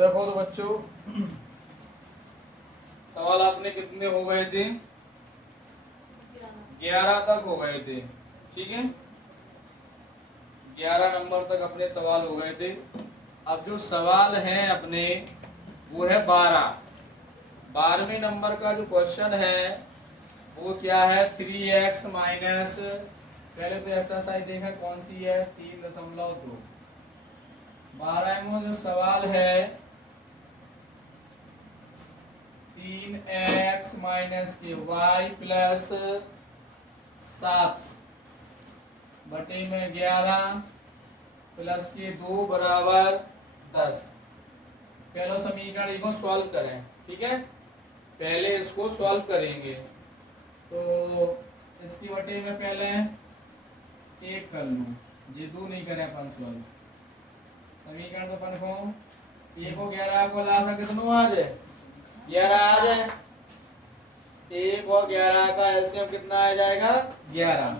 देखो तो बच्चों, सवाल आपने कितने हो गए थे? 11 तक हो गए थे। ठीक है, 11 नंबर तक अपने सवाल हो गए थे। अब जो सवाल है अपने वो है 12। 12वें नंबर का जो क्वेश्चन है वो क्या है? 3x माइनस, पहले तो एक्सरसाइज देखा कौन सी है, 3.2। 12वां जो सवाल है 3x माइनस के y प्लस 7 बटे में 11 प्लस के 2 बराबर 10। पहला समीकरण को सॉल्व करें। ठीक है, पहले इसको सॉल्व करेंगे तो इसकी बटे में पहले 1 कर लूँ, ये 2 नहीं करें अपन सॉल्व। समीकरण तो अपन को 1 को 11 को ला सके कितनों आ जाए? 11 आ जाए। 1 और 11 का एलसीएम कितना आ जाएगा? 11।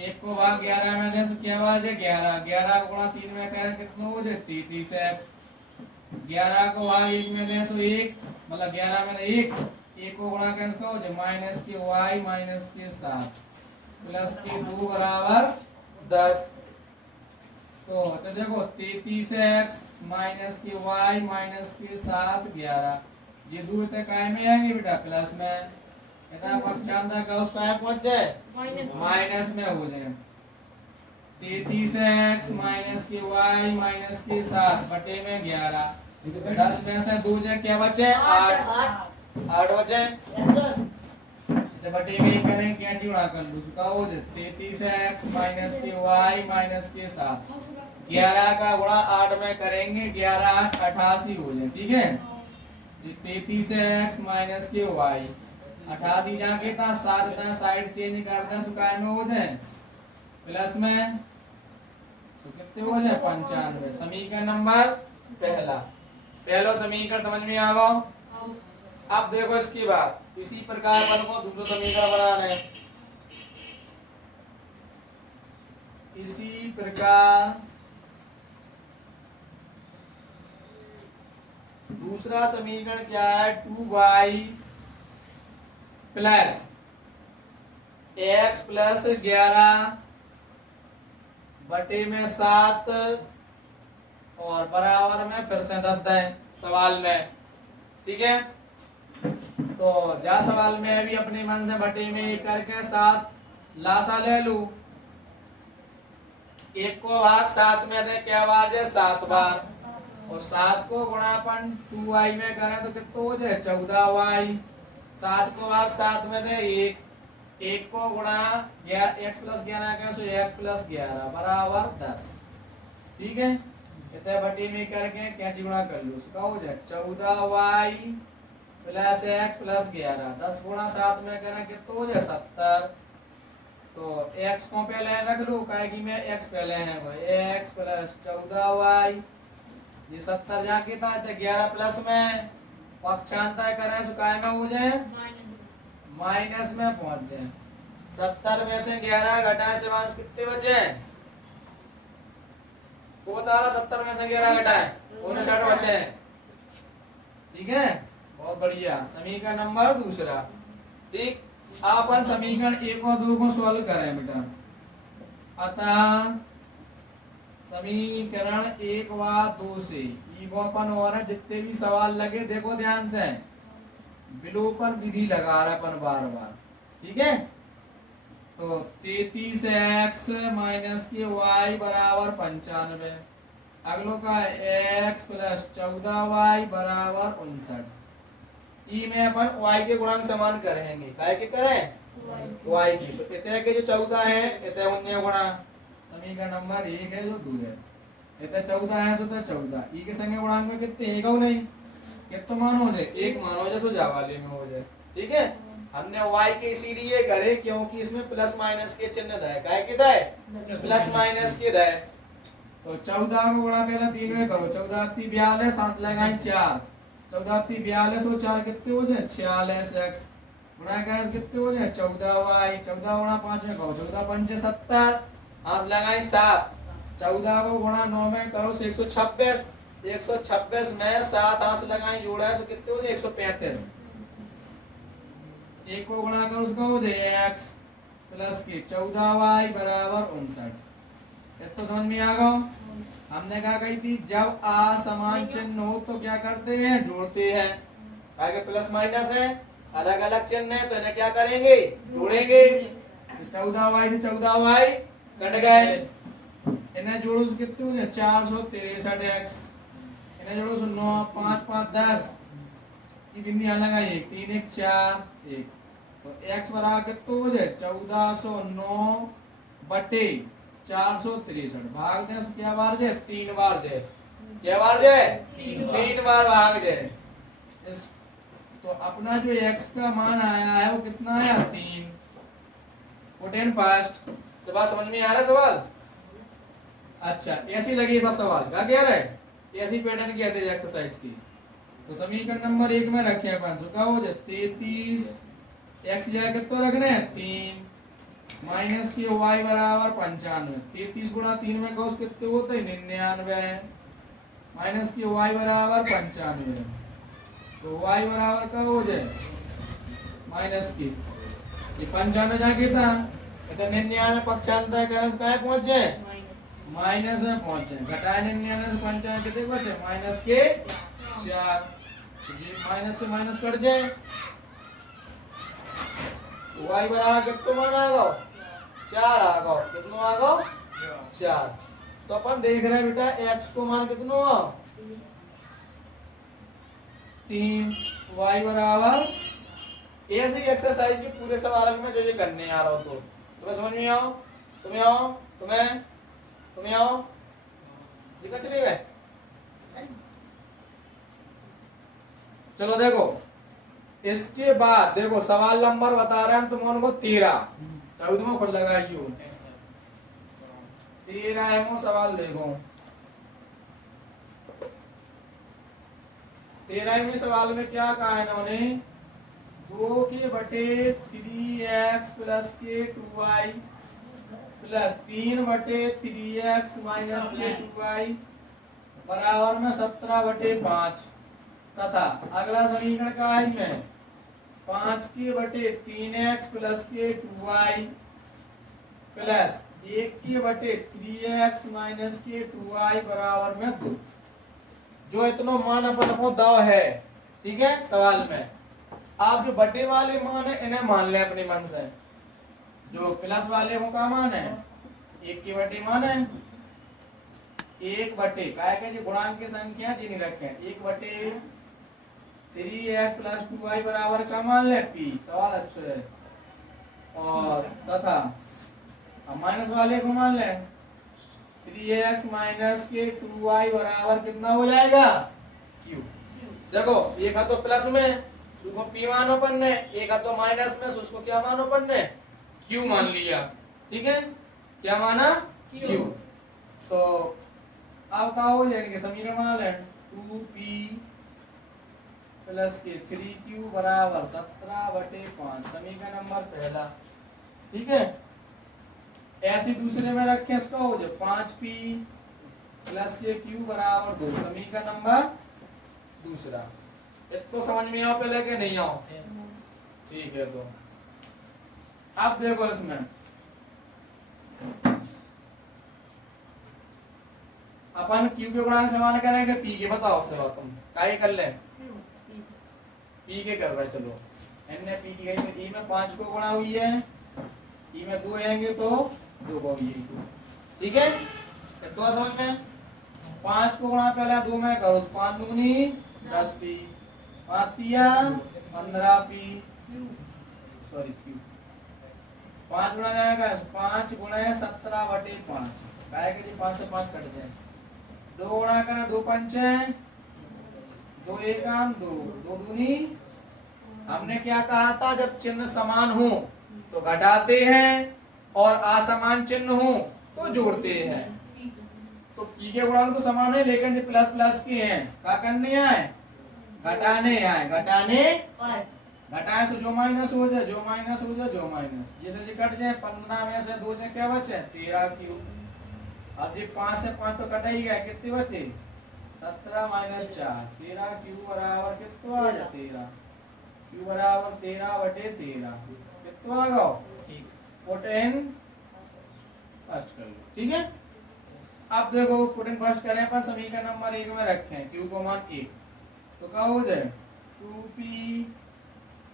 1 को भाग 11 में दे तो क्या आ जाए? 11। 11 को गुणा 3 में करें कितना हो जाए? 33x। 11 को भाग 1 में दे तो 1, मतलब 11 में 1। 1 को गुणा करें तो हो जाए माइनस के y माइनस के 7 प्लस के 2 बराबर 10। तो देखो 33x माइनस के y माइनस के 7 11, ये 2 इतने काय में आएंगे बेटा? प्लस में। इतना पक्षांतर का उसका है पहुंच जाए माइनस में हो जाए। 33x माइनस के y माइनस के 7 बटे में 11, 10 में से 2 जाए क्या बचे? 8 बचे। तो बटे में करें क्या गुणा कर लूँ उसका हो जाए 33x माइनस के y माइनस के 7, 11 का गुणा 8 में करेंगे 11 8 88 हो जाए। ठीक है, 33x माइनस के y 88 जाके था 7 ना साइड चेंज कर दें सुकाय में हो जाए प्लस में, तो कितने हो जाए? 95। समीकरण नंबर पहला समीकरण समझ में आ गया। अब देखो इसके बाद इसी प्रकार अपन को दूसरा समीकरण बनाना है। इसी प्रकार दूसरा समीकरण क्या है? 2y प्लस x प्लस 11 बटे में 7 और बराबर में फिर से 10 दें सवाल में। ठीक है, तो जा सवाल में अभी अपने मन से बटे में 1 करके 7 लासा ले लू। 1 को भाग 7 में दे क्या बार जाए? 7 बार। और 7 को गुणापन 2y में करें तो कितना हो जाए? 14y। 7 को भाग 7 में दे 1, 1 को गुणा x प्लस 11 का सो x प्लस 11 बराबर 10। ठीक है, इतने बटे में करके क्या गुणा कर लो उसका हो जाए 14y प्लस x प्लस 11। 10 गुणा 7 में करें कितना हो जाए? 70। तो x को पहले रख लो काहे कि में x पहले है वो x प्लस 14y, ये 70 जाके था तो 11 प्लस में पक्षांतर करें तो काय में हो जाए? माइनस में पहुंच जाए। 70 में से 11 घटाए से माइनस कितने बचे? को तारा 70 में से 11 घटाए 59 बचे। ठीक है, बहुत बढ़िया। समीकरण नंबर दूसरा। ठीक, अपन समीकरण 1 और 2 को सॉल्व करें बेटा। अतः समीकरण 1 व 2 से अपन और जितने भी सवाल लगे देखो ध्यान से, विलोपन विधि लगा रहा अपन बार बार। ठीक है, तो 33x माइनस के y बराबर 95, अगलो का x प्लस 14y बराबर 59। ई में अपन y के गुणांक समान करेंगे। काय के करें? y की। तो इतने के जो 14 है इतने 19 गुणा समीकरण नंबर 1 है जो 2 है। इतने 14 है सो तो 14 ई के संगे गुणांक में कितने? 1 हो नहीं, कितना मान हो जाए? 1 मान हो जाए सो जा वाले में हो जाए। ठीक है, हमने y के इसीलिए करे क्योंकि इसमें प्लस माइनस के चिन्ह है। काय के है? प्लस माइनस के है। तो 14 को गुणा पहले 3 में करो, 14 3 42, सांस लगाएं 4, 14 3 42 और 4 कितने हो जाए? 46x गुणा करें कितने हो जाए? 14y। 14 गुणा 5 में करो 14 5 70, हाथ लगाएं 7, 14 को गुणा 9 में करो 126, 126 में 7 हाथ लगाए जोड़ा है तो कितने हो जाए 135। एक को गुणा कर उसका हो जाए x प्लस के 14y बराबर 59। ये तो समझ में आ गया। हमने क्या कही थी, जब असमान चिन्ह हो तो क्या करते हैं, जोड़ते हैं। आगे प्लस माइनस है, अलग अलग चिन्ह है तो इन्हें क्या करेंगे, जोड़ेंगे। तो 14y से 14y कट गए, इन्हें जोड़ो तो कितने हो जाए 463x। इन्हें जोड़ो तो 9 5 5 10 की बिंदी यहाँ लगाइए 3 1 4 1। तो x बराबर कितना हो जाए 1409 बटे 463 भाग दें तो क्या बार जाए 3 बार जाए, क्या बार जाए 3 बार भाग जाए। इस तो अपना जो x का मान आया है वो कितना आया 3। Put in first. सवाल समझ में आ रहा है सवाल? अच्छा ऐसी लगी सब सवाल क्या कह रहा है, ऐसी पैटर्न की आते एक्सरसाइज की। तो समीकरण नंबर 1 में रखे हैं 500 का हो जाए 33 x जाए कितना रखने हैं 3 माइनस के y बराबर 95। 33 गुणा 3 में कौस कितने होते हैं 99 माइनस के y बराबर 95। तो y बराबर का हो जाए माइनस की ये 95 जाके था इधर 99 पक्षांतर करने कहाँ पहुंच जाए माइनस में पहुंचे। घटाए 99 से 95 कितने बचे माइनस के 4। ये माइनस से माइनस कट जाए y बराबर कितना मान आएगा 4 आएगा। कितना आएगा 4। तो अपन देख रहे हैं बेटा x को मान कितना हुआ 3, y बराबर। ऐसे एक्सरसाइज के पूरे सवाल में जो ये करने आ रहा हो तो तुम्हें समझ में आओ, तुम्हें आओ, तुम्हें आओ, ये कहाँ चले गए। चलो देखो इसके बाद देखो सवाल नंबर बता रहे हैं हम तुम उनको 13 14वां पर लगाइयो 13 सवाल देखो। 13वें सवाल में क्या कहा है इन्होंने 2 के बटे 3x प्लस के 2y प्लस 3 बटे 3x माइनस के 2y बराबर में 17 बटे 5 तथा अगला समीकरण का है में 5 के बटे 3x प्लस के 2y प्लस 1 के बटे 3x माइनस के 2y बराबर में 2। जो इतना मान अपन को दाव है ठीक है सवाल में। आप जो बटे वाले मान है इन्हें मान ले अपने मन से। जो प्लस वाले को का मान है 1 के बटे मान है 1 बटे काय के जो गुणांक की संख्या जी नहीं रखे 1 बटे 3x प्लस 2y बराबर का मान ले p। सवाल अच्छा है। और तथा माइनस वाले को मान ले 3x माइनस के 2y बराबर कितना हो जाएगा q। देखो एक है तो प्लस में उसको p मानो अपन ने, एक है तो माइनस में उसको क्या मानो अपन ने q मान लिया। ठीक है क्या माना q। तो अब क्या हो जाएंगे समीकरण बना ले 2p प्लस के 3q बराबर 17 बटे 5 समीकरण नंबर पहला। ठीक है ऐसे दूसरे में रखें इसका हो जाए 5p प्लस के q बराबर 2 समीकरण नंबर दूसरा। इसको समझ में आओ पहले के नहीं आओ ठीक है। तो अब देखो इसमें अपन q के गुणांक समान करेंगे p के। बताओ सवाल तुम काहे कर ले p के कर रहे चलो n ने p की गई e में 5 को गुणा हुई है e में 2 आएंगे तो 2 को हुई। ठीक है तो समझ में 5 को गुणा पहले 2 में करो 5 दूनी 10p 5 तिया 15p सॉरी q 5 गुणा जाएगा 5 गुणा 17 बटे 5 काय के 5 से 5 कट जाए 2 गुणा करना 2 पंचे 2 एकाम 2 2 दूनी। हमने क्या कहा था जब चिन्ह समान हो तो घटाते हैं और असमान चिन्ह हो तो जोड़ते हैं। तो p के गुणांक तो समान है लेकिन जो प्लस प्लस के हैं क्या करने आए घटाने आए। घटाने घटाए तो जो माइनस हो जाए जो माइनस हो जाए जो माइनस जैसे जी कट जाए 15 में से 2 से क्या बचे 13 q। अब जी 5 से 5 तो कट ही गया कितने बचे 17 माइनस 4 13 क्यू बराबर कितना आ जाए 13 क्यू बराबर 13/13 कितना आ गया पुट इन फर्स्ट कर लो ठीक है। अब देखो पुट इन फर्स्ट करें अपन समीकरण नंबर 1 में रखें क्यू को मान 1 तो क्या हो जाए 2p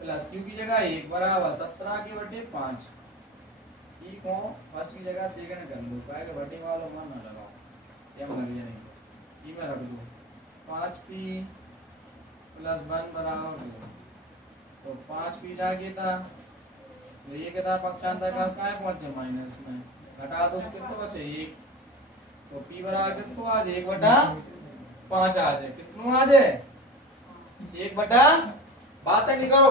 प्लस क्यू की जगह 1 बराबर 17/5 ई को फर्स्ट की जगह सेकंड कर लो क्या कि बटे वाला मान ना लगाओ या लग जाए नहीं ई में रख दो 5p प्लस 1 बराबर 2 तो 5p जाके था तो ये कितना पक्षांतर का कहाँ पहुंचे माइनस में घटा दो कितना बचे 1 तो p बराबर कितना आ जाए 1/5 आ जाए कितना आ जाए 1/, बात है निकालो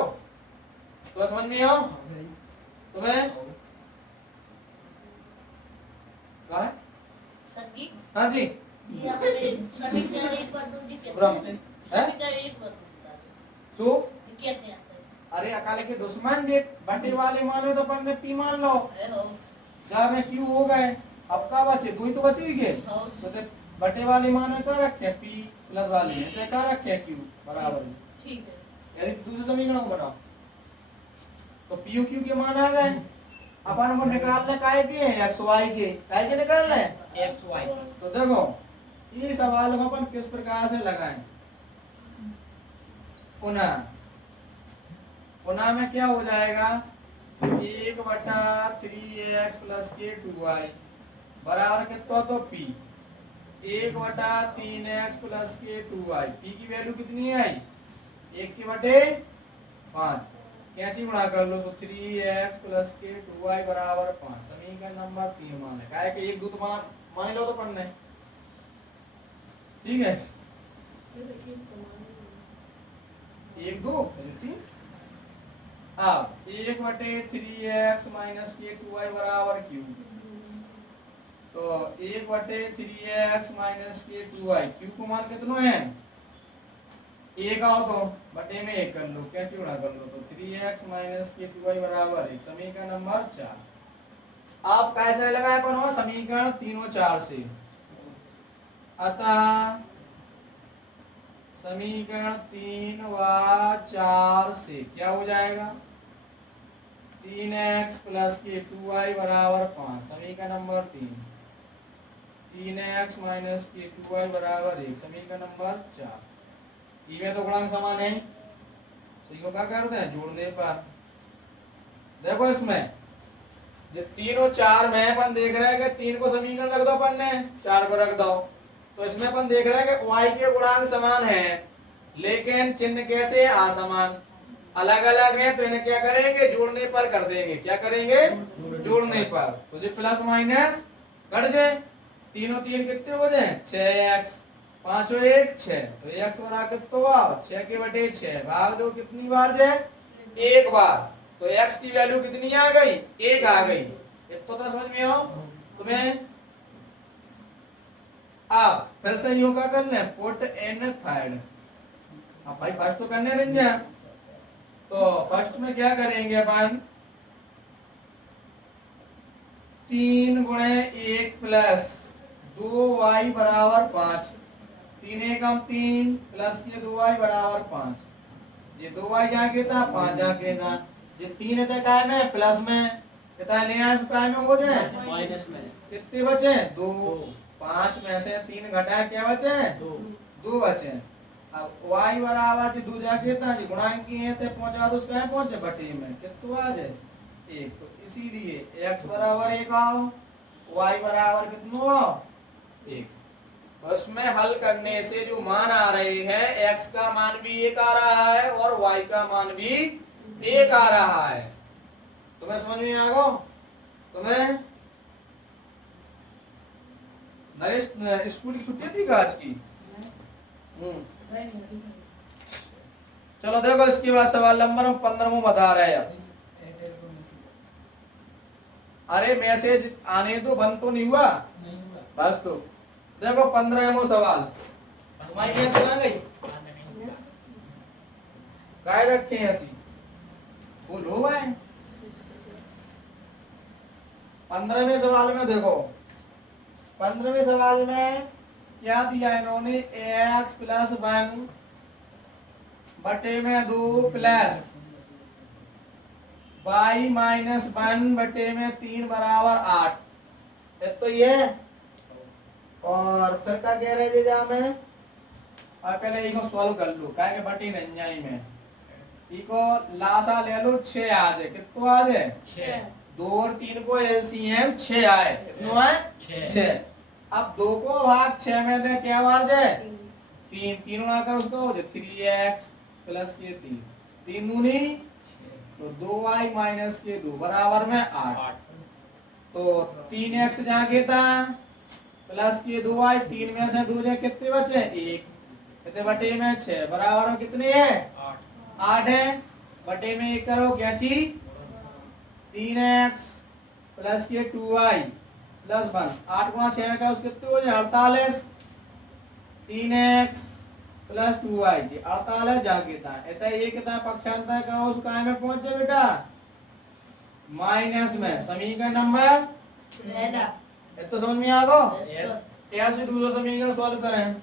तो समझ में आओ तुम्हें क्या है सर जी हाँ जी जी आपने समीकरण एक बार दो जी समीकरण एक बार तो कैसे आता अरे अकाले के दुश्मन जे बटे वाले मानो तो अपन ने p मान लो है हो जब में q हो गए अब का बचे दो ही तो बचे ही गए हो तो देख बटे वाले मानो क्या रखे p प्लस वाले में तो क्या रखे q बराबर ठीक है यदि दूसरे समीकरण को बनाओ तो p q के मान आ गए अपन को निकालने काहे के हैं x y के काहे के निकालने हैं एक्स वाई तो देखो ये सवाल को अपन किस प्रकार से लगाएं पुनः पुनः में क्या हो जाएगा 1/3x प्लस के 2y बराबर कितना तो p 1/3x प्लस के 2y p की वैल्यू कितनी आई 1/5 कैंची गुणा कर लो तो 3x प्लस के 2y बराबर 5 समीकरण नंबर 3 माने काहे कि 1 2 तो मान लो तो पढ़ने ठीक है 1 2 3 अब 1/3x माइनस के 2y बराबर q तो 1/3x माइनस के 2y q को मान कितना है 1 आओ तो बटे में 1 कर लो क्या क्यों ना कर लो तो 3x माइनस के 2y बराबर 1 समीकरण नंबर 4 आप कैसे लगाए अपन हो समीकरण 3 और 4 से अतः समीकरण 3 व 4 से क्या हो जाएगा 3x प्लस के 2y बराबर 5 समीकरण नंबर 3 3x माइनस के 2y बराबर 1 समीकरण नंबर 4 इनमें तो गुणांक समान है तो इनको क्या करते हैं जोड़ने पर देखो इसमें जो 3 और 4 में अपन देख रहे हैं कि 3 को समीकरण रख दो अपन ने 4 को रख दो तो इसमें अपन देख रहे हैं कि y के गुणांक समान हैं लेकिन चिन्ह कैसे असमान अलग अलग हैं तो इन्हें क्या करेंगे जोड़ने पर कर देंगे क्या करेंगे जोड़ने पर तो जो प्लस माइनस कट जाए 3 और 3 कितने हो जाए 6x 5 और 1 6 तो x बराबर कितना हुआ 6 के बटे 6 भाग दो कितनी बार जाए एक बार तो x की वैल्यू कितनी आ गई 1 आ गई इतना तो समझ में आओ तुम्हें अब फिर से योगा कर ले पुट इन थर्ड अब भाई फर्स्ट तो करने नहीं है तो फर्स्ट में क्या करेंगे अपन 3 गुणे 1 प्लस 2y बराबर 5 3 एकम 3 प्लस के 2y बराबर 5 ये 2y जहाँ के था 5 जहाँ के था ये 3 है काय में प्लस में कितना ले आए काय में हो जाए माइनस में कितने बचे 2 5 में से 3 घटाए क्या बचे 2 बचे अब y बराबर जो 2 जाके था जी गुणांक की है तो पहुंचा दो उसका पहुंचे बटे में कितना आ जाए 1 तो इसीलिए x बराबर 1 आओ y बराबर कितना आओ 1 तो इसमें हल करने से जो मान आ रहे हैं x का मान भी 1 आ रहा है और y का मान भी 1 आ रहा है तुम्हें समझ में आ गो तुम्हें नरेश स्कूल की छुट्टी थी आज की चलो देखो इसके बाद सवाल नंबर हम 15 बता रहे हैं अरे मैसेज आने दो बंद तो नहीं हुआ बस तो देखो 15वां सवाल तुम्हारी क्या चला गई काय रखे हैं ऐसी बोलो भाई 15वें सवाल में देखो 15वें सवाल में क्या दिया इन्होंने x प्लस 1 बटे में 2 प्लस y माइनस 1 बटे में 3 बराबर 8। एक तो ये और फिर क्या कह रहे थे जा में अब पहले इसको सॉल्व कर लो क्या के बटी नहीं जाई में इको लासा ले लो 6 आ जाए कितना आ जाए 6 2 और 3 को एलसीएम 6 आए कितना है 6। अब 2 को भाग 6 में दे क्या बार जाए 3 3 गुणा कर उसको हो जाए 3x प्लस के 3 3 दूनी तो 2y माइनस के 2 बराबर में 8। तो 3x जहाँ के था प्लस के 2y 3 में से 2 जाए कितने बचे 1 कितने बटे में 6 बराबर में कितने है 8 है बटे में 1 करो क्या चीज 3x प्लस के 2y प्लस 1 8 गुणा 6 का उसके कितने हो जाए 48 3x प्लस 2y ये 48 जहाँ कितना है इतना ये कितना पक्षांतर का उस काय में पहुंच जाए बेटा माइनस में समीकरण नंबर पहला ये तो समझ में आ गो यस यहाँ से दूसरा समीकरण सॉल्व करें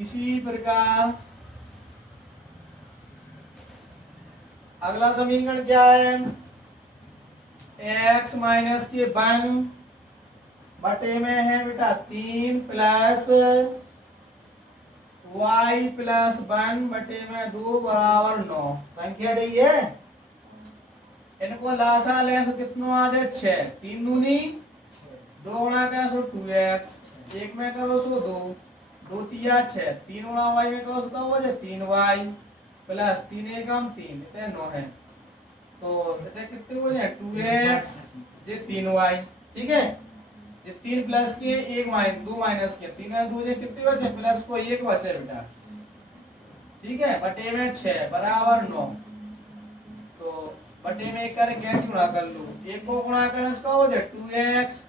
इसी प्रकार अगला समीकरण क्या है x माइनस के 1 बटे में है बेटा 3 प्लस y प्लस 1 बटे में 2 बराबर 9 संख्या दी है इनको लासा ले तो कितना आ जाए 6 3 दूनी 2 गुणा का सो 2x 1 में करो सो 2 2 तिया 6 3 गुणा y में करो सो हो जाए 3y प्लस 3 एकम 3 इतने 9 है तो इतने कितने हो जाए 2x ये 3y ठीक है ये 3 प्लस के 1 माइनस 2 माइनस के 3 और 2 ये कितने बचे प्लस को 1 बचे बेटा ठीक है बटे में 6 बराबर 9 तो बटे में 1 करके कैसे गुणा कर लो 1 को गुणा करें इसका हो जाए 2x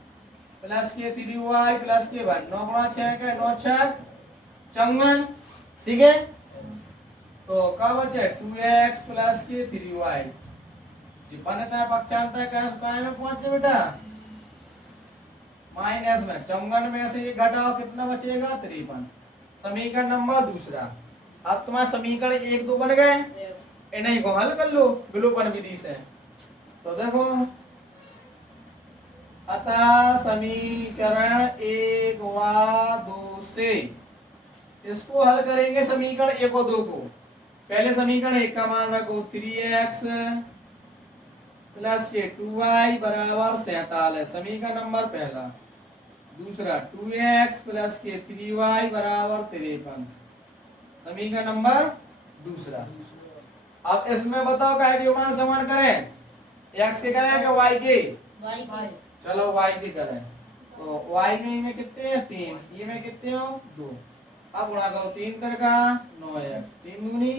प्लस के 3y प्लस के 1 9 गुणा 6 का 9 6 54 ठीक है तो क्या बचे 2x प्लस के 3y ये बनता है पक्षांतर काय में पहुंचे बेटा माइनस में 54 में से ये घटाओ कितना बचेगा 53 समीकरण नंबर दूसरा। अब तुम्हारा समीकरण 1 2 बन गए यस इन्हीं को हल कर लो विलोपन विधि से तो देखो अतः समीकरण 1 व 2 से इसको हल करेंगे समीकरण 1 और 2 को पहले समीकरण 1 का मान रखो 3x प्लस के 2y बराबर 47 समीकरण नंबर पहला। दूसरा 2x प्लस के 3y बराबर 53 समीकरण नंबर दूसरा। अब इसमें बताओ क्या योगदान समान करें x के करें कि y के वाई चलो y के करें तो y में कितने हैं 3 ये में कितने हो 2 अब गुणा करो 3 तर का 9x 3 दूनी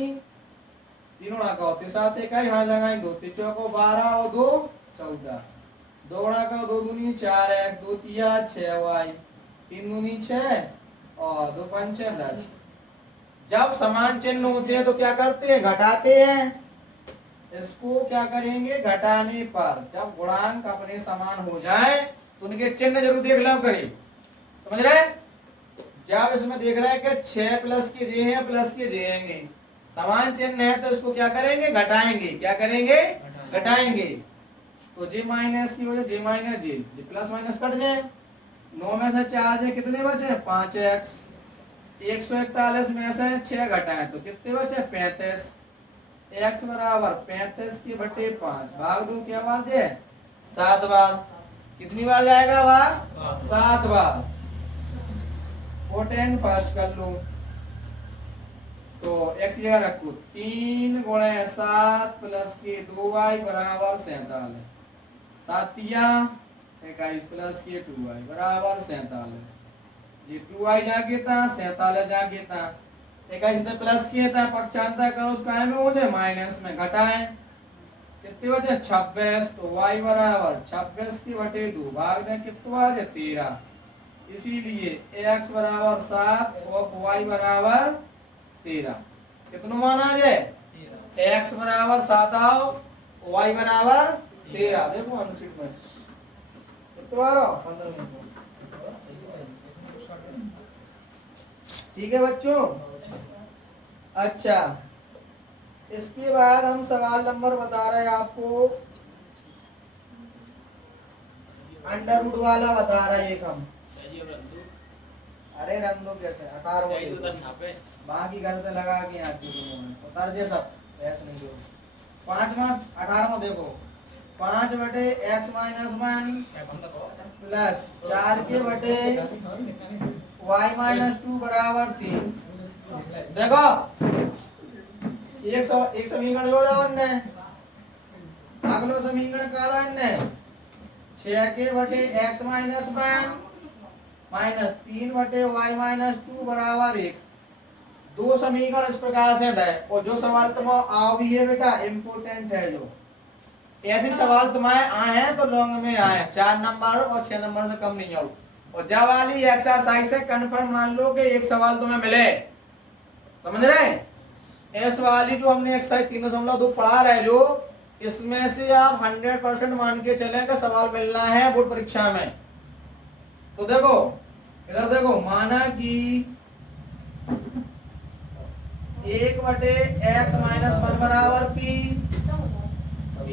3 गुणा करो 7 इकाई यहाँ लगाई 2 3 को 12 और 2 14 2 गुणा करो 2 दूनी 4x 2 तिया 6y 3 दूनी 6 और 2 पंचे 10। जब समान चिन्ह होते हैं तो क्या करते हैं घटाते हैं इसको क्या करेंगे घटाने पर जब गुणांक अपने समान हो जाए तो उनके चिन्ह जरूर देख लो करिए समझ रहे जब इसमें देख रहे हैं कि 6 प्लस के जे हैं प्लस के जे आएंगे समान चिन्ह है तो इसको क्या करेंगे घटाएंगे क्या करेंगे घटाएंगे तो जे माइनस की वजह जे माइनस जे प्लस माइनस कट जाए 9 में से 4 जे कितने बचे 5x 141 में से 6 घटाएं तो कितने बचे 35 x बराबर 35 के बटे 5 भाग दो क्या बार जे 7 बार कितनी बार जाएगा भाग 7 बार। कोटेन फर्स्ट कर लो तो x जगह रखो 3 गुणे 7 प्लस के 2y बराबर 47 सातिया 21 प्लस के 2y बराबर 47 ये 2y जाके था 47 जाके था 21 तो प्लस किए था पक्षांतर करो उसको में हो जाए माइनस में घटाएं कितने बचे 26 तो y बराबर 26 के बटे 2 भाग दें कितना आ जाए 13 इसीलिए x बराबर 7 और y बराबर 13 कितना मान आ जाए x बराबर 7 आओ y बराबर 13 देखो आंसर में कितना आ रहा 15 मिनट ठीक है बच्चों। अच्छा, इसके बाद हम सवाल नंबर बता रहे हैं आपको, अंडर रूट वाला बता रहे हैं एक हम। अरे रन दो कैसे, 18 बाकी घर से लगा के आती उतर जे सब, ऐसे नहीं करो। 5 में 18 में देखो, 5 बटे x माइनस 1 प्लस 4 के बटे y माइनस 2 बराबर 3। देखो एक समीकरण जो था उनने, अगलो समीकरण का था इनने 6 के बटे x माइनस 1 माइनस 3 बटे y माइनस 2 बराबर 1। दो समीकरण इस प्रकार से है। और जो सवाल तुम्हारा आओ भी है बेटा, इम्पोर्टेंट है। जो ऐसे सवाल तुम्हारे आए हैं तो लॉन्ग में आए, 4 नंबर और 6 नंबर से कम नहीं आओ। और जब वाली एक्सरसाइज से कंफर्म मान लो कि एक सवाल तुम्हें मिले, समझ रहे। इस वाली जो हमने एक्सरसाइज 3.2 पढ़ा रहे, जो इसमें से आप 100% मान के चले कि सवाल मिलना है बोर्ड परीक्षा में। तो देखो इधर देखो, माना कि 1 बटे x माइनस 1 बराबर p,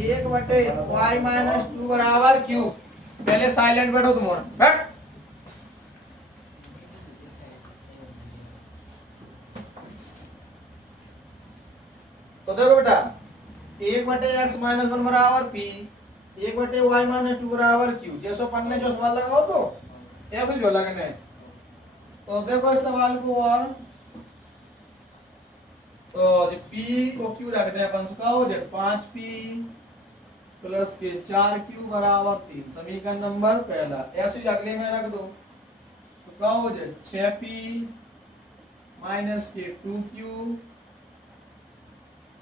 1 बटे y माइनस 2 बराबर q। पहले साइलेंट बैठो तुम, बैठ। तो देखो बेटा, 1 बटे x माइनस 1 बराबर p, 1 बटे y माइनस 2 बराबर q। जैसो पढ़ने जो सवाल लगाओ तो ऐसे जो लगने। तो देखो इस सवाल को, और तो जो p को q रख दे अपन, सुखा हो जाए 5p प्लस के 4q बराबर 3। समीकरण नंबर पहला। ऐसे ही अगले में रख दो, सुखा हो जाए 6p माइनस के 2q,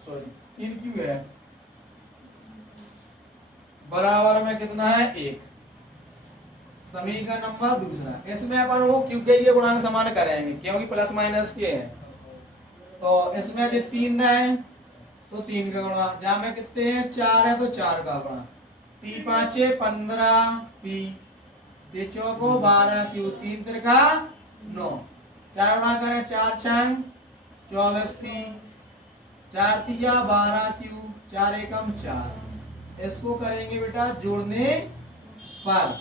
सॉरी 3q है, बराबर में कितना है 1। समीकरण नंबर दूसरा। इसमें अपन वो q के ये गुणांक समान करेंगे क्योंकि प्लस माइनस के हैं। तो इसमें जो 3 है तो 3 का गुणा, जहाँ में कितने हैं 4 है तो 4 का गुणा, 3 5 15p, 3 चौको 12q, 3 त्रिका 9, 4 गुणा करें 4 छंग 24p, 4 तिया 12q, 4 एकम 4। इसको करेंगे बेटा जोड़ने पर,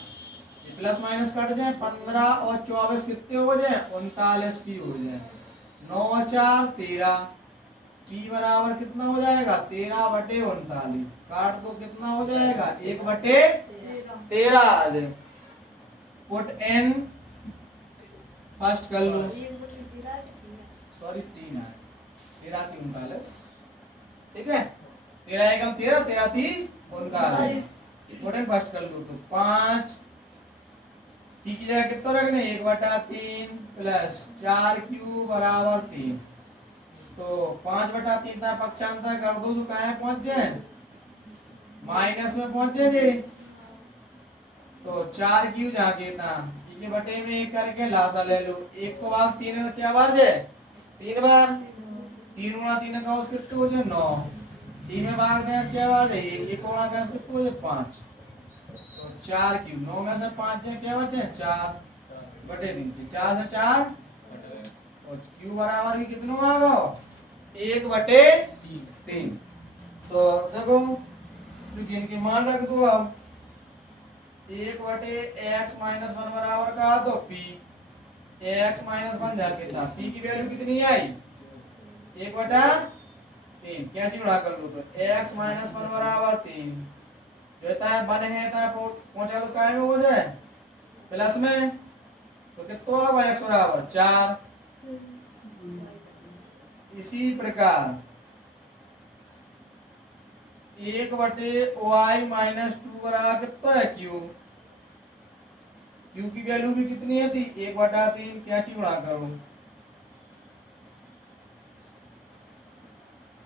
प्लस माइनस कट जाए, 15 और 24 कितने हो जाए 39p हो जाए, 9 4 13, p बराबर कितना हो जाएगा 13 बटे 39। काट दो कितना हो जाएगा 1 बटे 13 आ जाए। पुट n फर्स्ट कर लो, सॉरी 3 है, 13 3 39, ठीक है। 13 एकम 13, 13 3 39। पुट n फर्स्ट कर लो तो 5 की जगह कितना रखने 1 बटा 3 प्लस 4q बराबर 3। तो 5 बटा 3 था पक्षांतर कर दो तो कहाँ पहुंच जाए माइनस में पहुंच जाए। तो 4q जाके था के बटे में 1 करके लासा ले लो, 1 को भाग 3 है तो क्या बार जाए 3 बार, 3 गुणा 3 का उसके कितने हो जाए 9, 3 में भाग दें क्या बार जाए 1 गुणा कर कितने हो जाए 5। तो 4q, 9 में से 5 जाए क्या बचे 4 बटे 3, 4 से 4 और q बराबर भी कितने आ गया 1 बटे 3। तो देखो इनके मान रख दो अब, 1 बटे x माइनस 1 बराबर का तो p, x माइनस 1 ध्यान कितना p की वैल्यू कितनी आई 1 बटा 3, क्या चीज उड़ा कर लो तो x माइनस 1 बराबर 3 देता है 1 है पहुंचा तो काय में हो जाए प्लस में, तो कितना होगा x बराबर 4। इसी प्रकार 1 बटे y माइनस 2 बराबर कितना है q, q की वैल्यू भी कितनी है थी 1 बटा 3, क्या चीज गुणा करो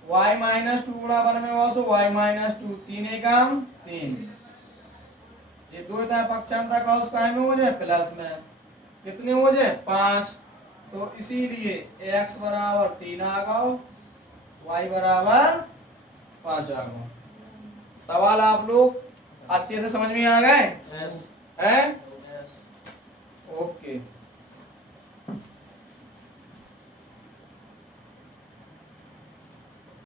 y माइनस 2 गुणा 1 में वासो y माइनस 2, 3 एकम 3, ये दो पक्षांतर का उसका में हो जाए प्लस में कितने हो जाए 5। तो इसीलिए x बराबर 3 आ गया, y बराबर 5 आ गया। सवाल आप लोग अच्छे से समझ में आ गए हैं? ओके।